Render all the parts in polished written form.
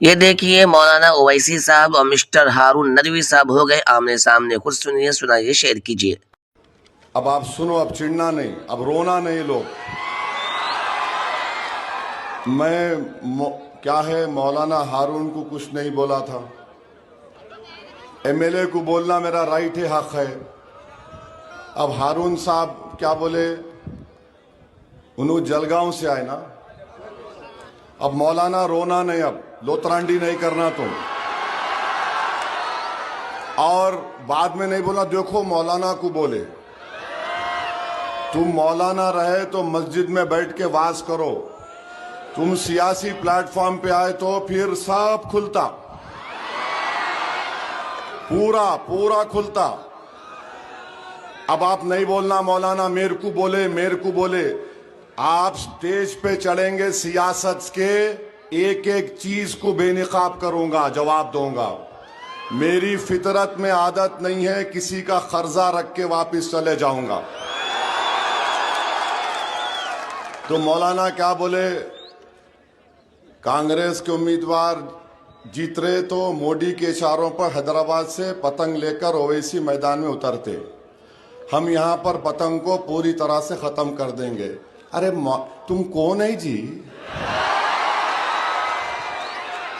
ये देखिए मौलाना ओवैसी साहब और मिस्टर हारून नदवी साहब हो गए आमने सामने। खुद सुनिए, सुनाइए, शेयर कीजिए। अब आप सुनो, अब चिढ़ना नहीं, अब रोना नहीं लोग। क्या है, मौलाना हारून को कुछ नहीं बोला था। एमएलए को बोलना मेरा राइट है, हक है। अब हारून साहब क्या बोले, उन्होंने जलगांव से आए ना। अब मौलाना रोना नहीं, अब लोतरांडी नहीं करना तुम। और बाद में नहीं बोला, देखो मौलाना को बोले। तुम मौलाना रहे तो मस्जिद में बैठ के वाज करो, तुम सियासी प्लेटफॉर्म पे आए तो फिर सब खुलता, पूरा पूरा खुलता। अब आप नहीं बोलना मौलाना मेरे को बोले, मेरे को बोले। आप स्टेज पे चढ़ेंगे, सियासत के एक एक चीज को बेनिकाब करूंगा, जवाब दूंगा। मेरी फितरत में आदत नहीं है किसी का कर्जा रख के वापिस चले जाऊंगा। तो मौलाना क्या बोले, कांग्रेस के उम्मीदवार जीत रहे तो मोदी के इशारों पर हैदराबाद से पतंग लेकर ओवैसी मैदान में उतरते, हम यहां पर पतंग को पूरी तरह से खत्म कर देंगे। अरे तुम कौन है जी?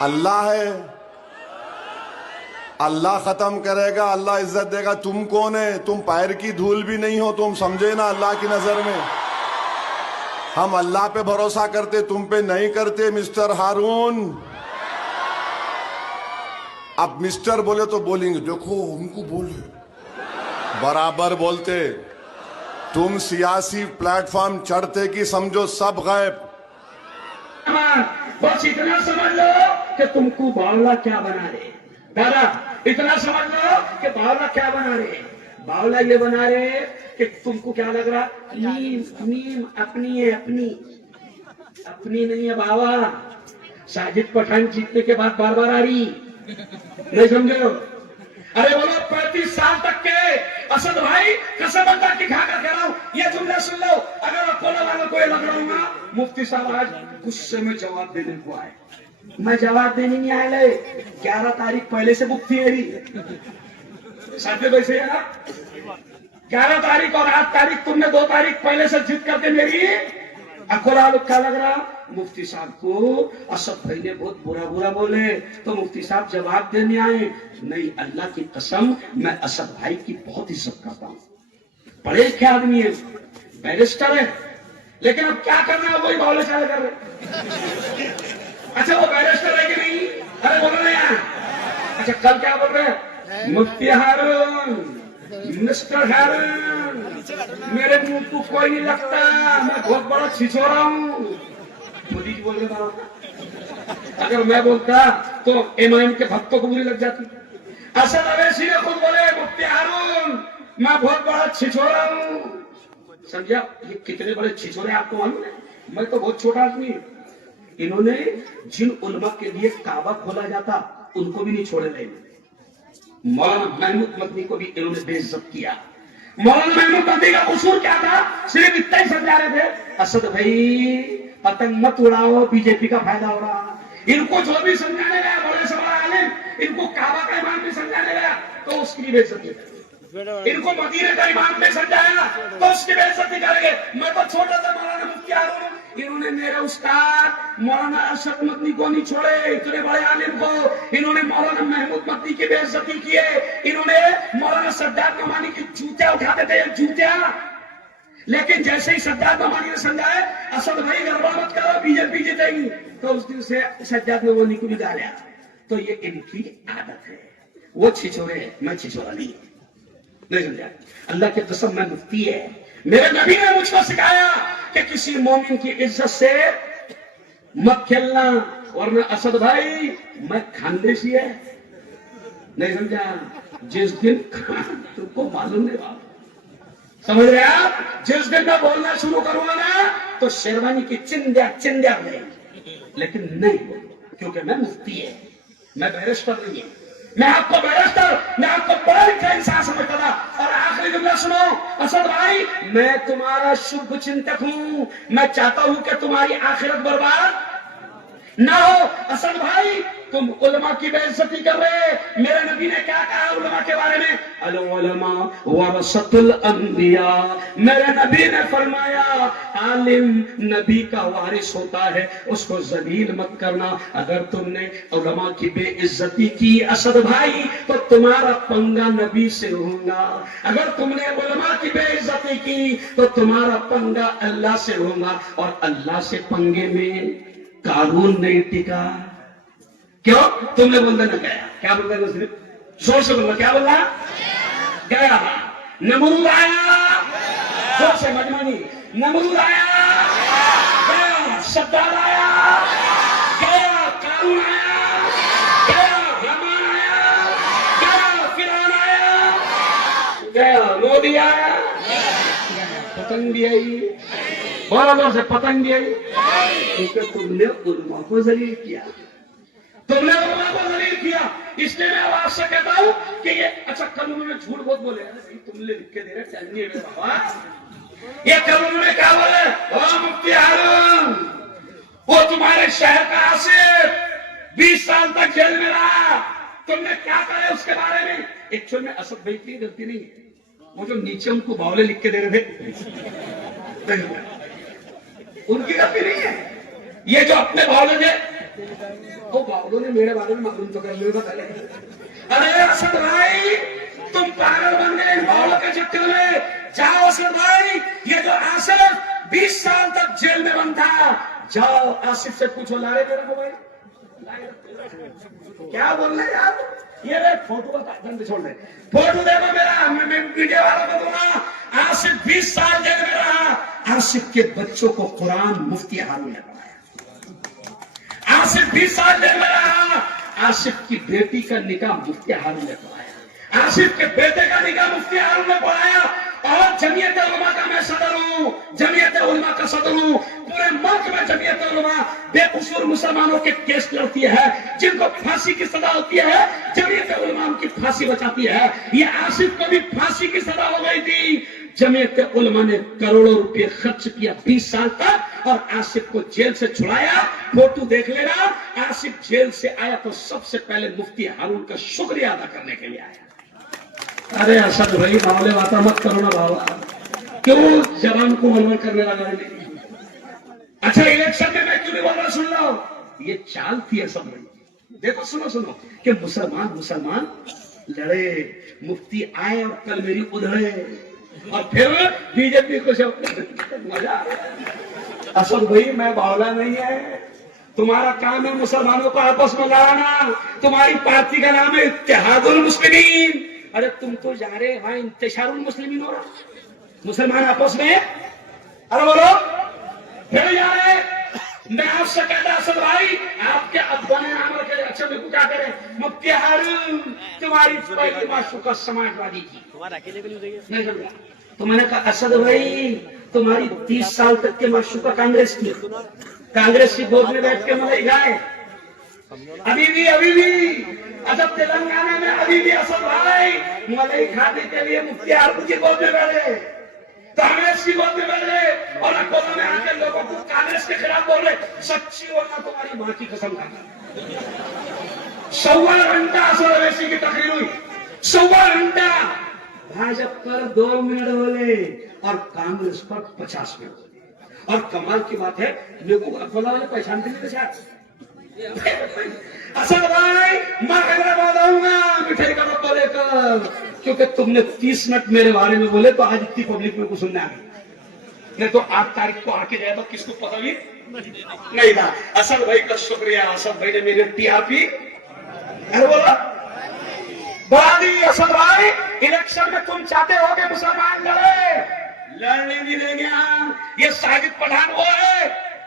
अल्लाह है, अल्लाह खत्म करेगा, अल्लाह इज्जत देगा। तुम कौन है? तुम पैर की धूल भी नहीं हो, तुम समझे ना अल्लाह की नजर में। हम अल्लाह पे भरोसा करते, तुम पे नहीं करते मिस्टर हारून। अब मिस्टर बोले तो बोलेंगे, देखो उनको बोले, बराबर बोलते। तुम सियासी प्लेटफॉर्म चढ़ते कि समझो सब गायब। बस इतना समझ लो कि तुमको बावला क्या बना रहे दादा, इतना समझ लो कि बावला क्या बना रहे। बावला ये बना रहे कि तुमको क्या लग रहा, नीम नीम अपनी है, अपनी अपनी नहीं है बाबा। साजिद पठान जीतने के बाद बार बार आ रही, नहीं समझो? अरे बोलो 35 साल तक के असद भाई कसम अल्लाह की खाकर कह रहा हूं, ये जुमला सुन लो। अगर अपोलो वालों को ये लग रहा हूँ, मुफ्ती साहब आज गुस्से में जवाब देने को आए। मैं जवाब देने नहीं आया, 11 तारीख पहले से बुक थी मेरी, साथ वैसे है ना। 11 तारीख और 8 तारीख तुमने 2 तारीख पहले से जीत करके मेरी अकोला क्या लग रहा। मुफ्ती साहब को असद भाई ने बहुत बुरा बुरा बोले तो मुफ्ती साहब जवाब देने आए। नहीं, अल्लाह की कसम मैं असद भाई की बहुत इज्जत करता हूँ, बड़े लिखे आदमी है, बैरिस्टर है, लेकिन अब क्या करना है वही बावले चाले कर रहे। अच्छा वो बैरिस्टर है कि नहीं? अरे बोल रहे हैं। अच्छा कल क्या बोल रहे हैं? मुफ्ती हारून, मिस्टर हारून, मेरे मुंह को कोई नहीं लगता, मैं बहुत बड़ा छिछोरा हूँ। मोदी जी बोल रहे, अगर मैं बोलता तो एमआईएम के भक्तों को बुरी लग जाती। असद अवैसी ने खुद बोले, मुफ्ती हारून मैं बहुत बड़ा छिछोरा हूँ। समझा? ये कितने बड़े छिछोरे आपको मालूम है? मैं तो बहुत छोटा आदमी। इन्होंने जिन उलमा के लिए काबा खोला जाता उनको भी नहीं छोड़े रहे। मौलाना महमूद मदनी को भी इन्होंने बेइज्जत किया। मौलाना महमूद मदनी का कसूर क्या था? सिर्फ इतना ही समझा रहे थे, असद भाई पतंग मत उड़ाओ, बीजेपी का फायदा हो रहा। इनको जो भी समझाने गया, बड़े से बड़ा आलिम, इनको काबा का इमाम भी समझाने गया तो उसकी भी बेइज्जती करेंगे। इनको मदीने का इमाम भी समझाया तो उसकी बेइज्जती करेंगे। मैं तो छोटा सा मौलाना मुफ्ती हारून, इन्होंने मेरे उस्ताद मौलाना अशरफ मदनी को नहीं छोड़े, इतने बड़े आलिम को। इन्होंने मौलाना महमूद मदनी की बेइज्जती की है। इन्होंने मौलाना सज्जाद नमानी की जूतियां उठाते थे, जूतियां। लेकिन जैसे ही सज्जाद नमानी ने समझाया असद भाई गड़बड़ मत करो, बीजेपी जीतेगी, तो उस दिन से सज्जाद नमानी को भी डाला। तो ये इनकी आदत है। वो छिछोरे है, मैं छिछोरा नहीं समझा? अल्लाह की कसम मैं मुफ्ती है। मेरे नबी ने मुझको सिखाया कि किसी मोमिन की इज्जत से मत खेलना, वरना असद भाई मैं खानदेशी है, नहीं समझा? जिस दिन तुमको मालूम नहीं बात, समझ रहे आप? जिस दिन मैं बोलना शुरू करूंगा ना तो शेरवानी की चिंध्या चिंध्या रहेगी, लेकिन नहीं बोलूंगा क्योंकि मैं मुफ्ती है, मैं बैरिस्टर नहीं है। मैं आपको बैरिस्टर, मैं आपको पढ़ा लिखा इंसान समझता था। और आखिरी जुमला सुनो, असद भाई मैं तुम्हारा शुभ चिंतक हूं, मैं चाहता हूं कि तुम्हारी आखिरत बर्बाद ना हो। असद भाई तुम उलमा की बेइज्जती कर रहे। मेरे नबी ने क्या कहा उलमा के बारे में? अल उलमा वरसतुल अंबिया। मेरे नबी ने फरमाया आलिम नबी का वारिस होता है, उसको जलील मत करना। अगर तुमने उलमा की बेइज्जती की असद भाई तो तुम्हारा पंगा नबी से होगा। अगर तुमने उलमा की बेइज्जती की तो तुम्हारा पंगा अल्लाह से होगा। और अल्लाह से पंगे में कानून नहीं टिका। क्यों? तुमने बोलना ना गया। क्या बोलता है उसने? जोर से बोलना। क्या बोला? गया। नमरूद आया। जोर से मजमानी। नमरूद आया, गया। सद्दार आया, गया। कानून आया, गया। रहमान आया, गया। फिरौन आया, गया। मोदी आया, पतंग भी आई। बोलो से पतंग भी आई। क्योंकि तुमने उलमा को जलील किया, तुमने उलमा को जलील किया। इसलिए मैं आपसे कहता हूं कि ये अच्छा कल उन्होंने झूठ बहुत बोले। तुमने लिख के दे रहे चाहिए बाबा। ये कल उन्होंने क्या बोले? ओ मुफ्ती हारून, वो तुम्हारे शहर का आसिफ 20 साल तक जेल में रहा। तुमने क्या कहा उसके बारे में? एक्चुअल में असद भाई की गलती नहीं है। वो जो नीचे उनको बावले लिख के दे रहे थे उनकी गलती नहीं है। ये जो अपने बावले थे, वो बावलों ने मेरे बारे में मालूम तो कर लिया पहले। अरे असद भाई तुम पागल बन गए इन बावलों के चक्कर में। जाओ असद भाई, ये जो आसिफ 20 साल तक जेल में बंद था, जाओ आसिफ से पूछो। लारे मेरे को भाई क्या बोल रहे यार? ये फोटो का दंड छोड़ दे। फोटो देखो मेरा, मैं वीडियो वाला को दूंगा। आसिफ 20 साल जेल में रहा। आसिफ के बच्चों को कुरान मुफ्ती हारून ने पढ़ाया। आसिफ 20 साल जेल में रहा। आसिफ की बेटी का निकाह मुफ्ती हारून ने पढ़ाया। आसिफ के बेटे का निकाह मुफ्ती हारून ने पढ़ाया। और जमीयत उलमा का मैं सदर हूं, जमीयत उलमा का सदर हूं। पूरे मुल्क में जमीयत उलमा बेकसूर मुसलमानों के केस लड़ती है, जिनको फांसी की सजा होती है। जमीयत उलमा की फांसी बचाती है। ये आसिफ को भी फांसी की सजा हो गई थी। जमीयत उलमा ने करोड़ों रुपए खर्च किया 20 साल तक और आसिफ को जेल से छुड़ाया। फोटो देख लेना। आसिफ जेल से आया तो सबसे पहले मुफ्ती हारून का शुक्रिया अदा करने के लिए आया। अरे असद भाई बावले बाता मत करो ना बाबा। क्यों जवान को मलमल करने लगा है? अच्छा इलेक्शन में मैं क्यों नहीं बोल रहा? सुन लो, ये चाल थी असद भाई। देखो सुनो सुनो कि मुसलमान लड़े, मुफ्ती आए और कल मेरी उधड़े और फिर बीजेपी को सब मजा। असद भाई मैं बावला नहीं है। तुम्हारा काम है मुसलमानों को आपस में लड़ाना। तुम्हारी पार्टी का नाम है इत्तेहादुल मुस्लिमीन। अरे तुम तो जा रहे वहां इंतशारुल मुस्लिमीन हो रहा, मुसलमान आपस में। अरे बोलो फिर जा रहे। मैं आपसे कहता असद भाई, आपके अब्बा ने नाम रखे। अच्छा मेरे को क्या करे? मुफ्ती हारून तुम्हारी पहली माशूका समाजवादी थी। नहीं समझा तो मैंने कहा असद भाई तुम्हारी 30 साल तक के माशूका कांग्रेस की। कांग्रेस की गोद में बैठ के मलाई खाए अभी भी। अच्छा तेलंगाना में अभी भी असद भाई मलाई खाने के लिए मुफ्ती हारून की गोद में बैठे, कांग्रेस की गोद में बैठे और अखबारों में आकर लोगों को कांग्रेस के खिलाफ बोल रहे। सच्ची बोलना तुम्हारी मां की कसम खाता। 1.25 घंटा असद वैसी की तकरीर हुई। 1.25 घंटा भाजपा पर 2 मिनट बोले और कांग्रेस पर 50 मिनट बोले। और कमाल की बात है, मेरे को अखबार वाले पहचानते नहीं थे शायद। असद भाई मैं हैदराबाद आऊंगा मिठाई का डब्बा लेकर, क्योंकि तुमने 30 मिनट मेरे बारे में बोले तो आज इतनी पब्लिक में को सुनने आ गई। नहीं तो 8 तारीख को आके जाए तो किसको पता भी नहीं था। असद भाई का शुक्रिया। असद भाई ने मेरे टीआरपी अरे बोला बढ़ा दी। असद भाई इलेक्शन में तुम चाहते हो कि मुसलमान लड़े, लड़ने नहीं देंगे हम। ये साजिद पठान वो है,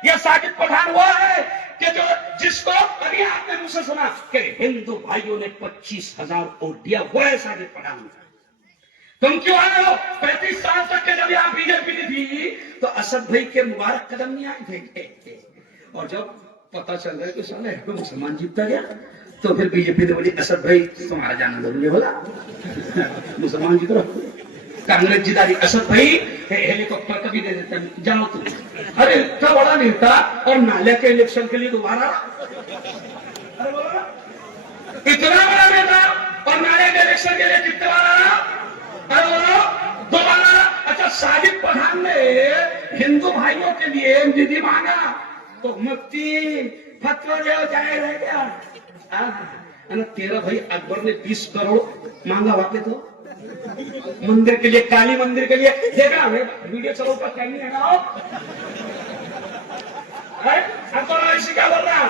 ये साजिद पठान वो है कि जो जिसको अभी आपने मुझसे सुना कि हिंदू भाइयों ने 25,000 वोट दिया, वो है साजिद पठान। तुम क्यों आए हो? 35 साल तक के जब यहाँ बीजेपी थी तो असद भाई के मुबारक कदम नहीं आए थे। और जब पता चल रहा है कि साले मुसलमान जीतता गया तो फिर बीजेपी ने बोली असद भाई तुम्हारा जाना जरूरी बोला मुसलमान जीत रहा। कांग्रेस जिता दी। असद भाई हेलीकॉप्टर कभी दे देते जाओ तुम। अरे इतना बड़ा नेता और नाले के इलेक्शन के लिए दोबारा। अरे बोला साजिद पठान ने हिंदू भाइयों के लिए निधि मांगा तो मुफ्ती फतवा जाहिर रह गया। तेरा भाई अकबर ने 20 करोड़ मांगा वापस तो मंदिर के लिए, काली मंदिर के लिए। देखा वीडियो चलो पर कैमरे लगाओ। अकबर वैसी क्या बोल रहा,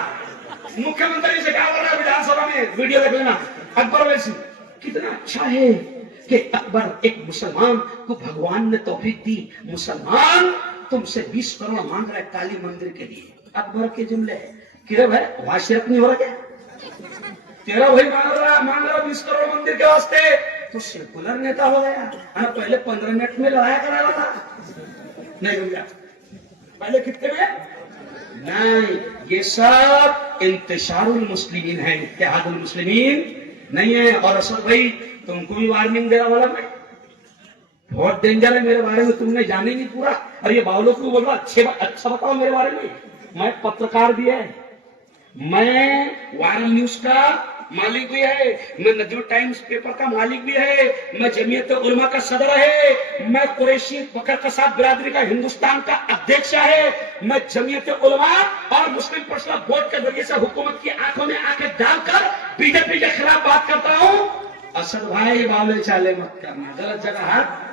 मुख्यमंत्री से क्या बोल रहा विधानसभा में, वीडियो देख लेना। अकबर वैसी कितना अच्छा है कि अकबर एक मुसलमान को भगवान ने तौफीक दी, मुसलमान तुमसे 20 करोड़ मांग रहा है काली मंदिर के लिए। अकबर के जुमले कि भाई वाशियत नहीं हो रहा क्या, तेरा भाई मांग रहा 20 करोड़ मंदिर के वास्ते, तो सेकुलर नेता हो गया। पहले 15 मिनट में लड़ाया करा था, नहीं भैया पहले कितने में नहीं। ये सब इंतशारुल मुस्लिमीन है, इत्तेहादुल मुस्लिमीन नहीं है। और असद भाई तुमको भी वार्निंग दे रहा वाला मैं, बहुत डेंजर है मेरे बारे में, तुमने जाने नहीं पूरा। और ये बावलों को बोल रहा अच्छा बताओ मेरे बारे में। मैं पत्रकार भी है, मैं वायरल न्यूज का मालिक भी है, मैं नजूर टाइम्स पेपर का मालिक भी है, मैं जमीयत उलमा का सदर है, मैं कुरैशी बकर कसाब बिरादरी का हिंदुस्तान का अध्यक्ष है, मैं जमीयत उलमा और मुस्लिम पर्सनल बोर्ड के जरिए से हुकूमत की आंखों में आंखें डालकर बीजेपी के खिलाफ बात करता हूँ। असद भाई बावले चाले मत करना, गलत जगह हाथ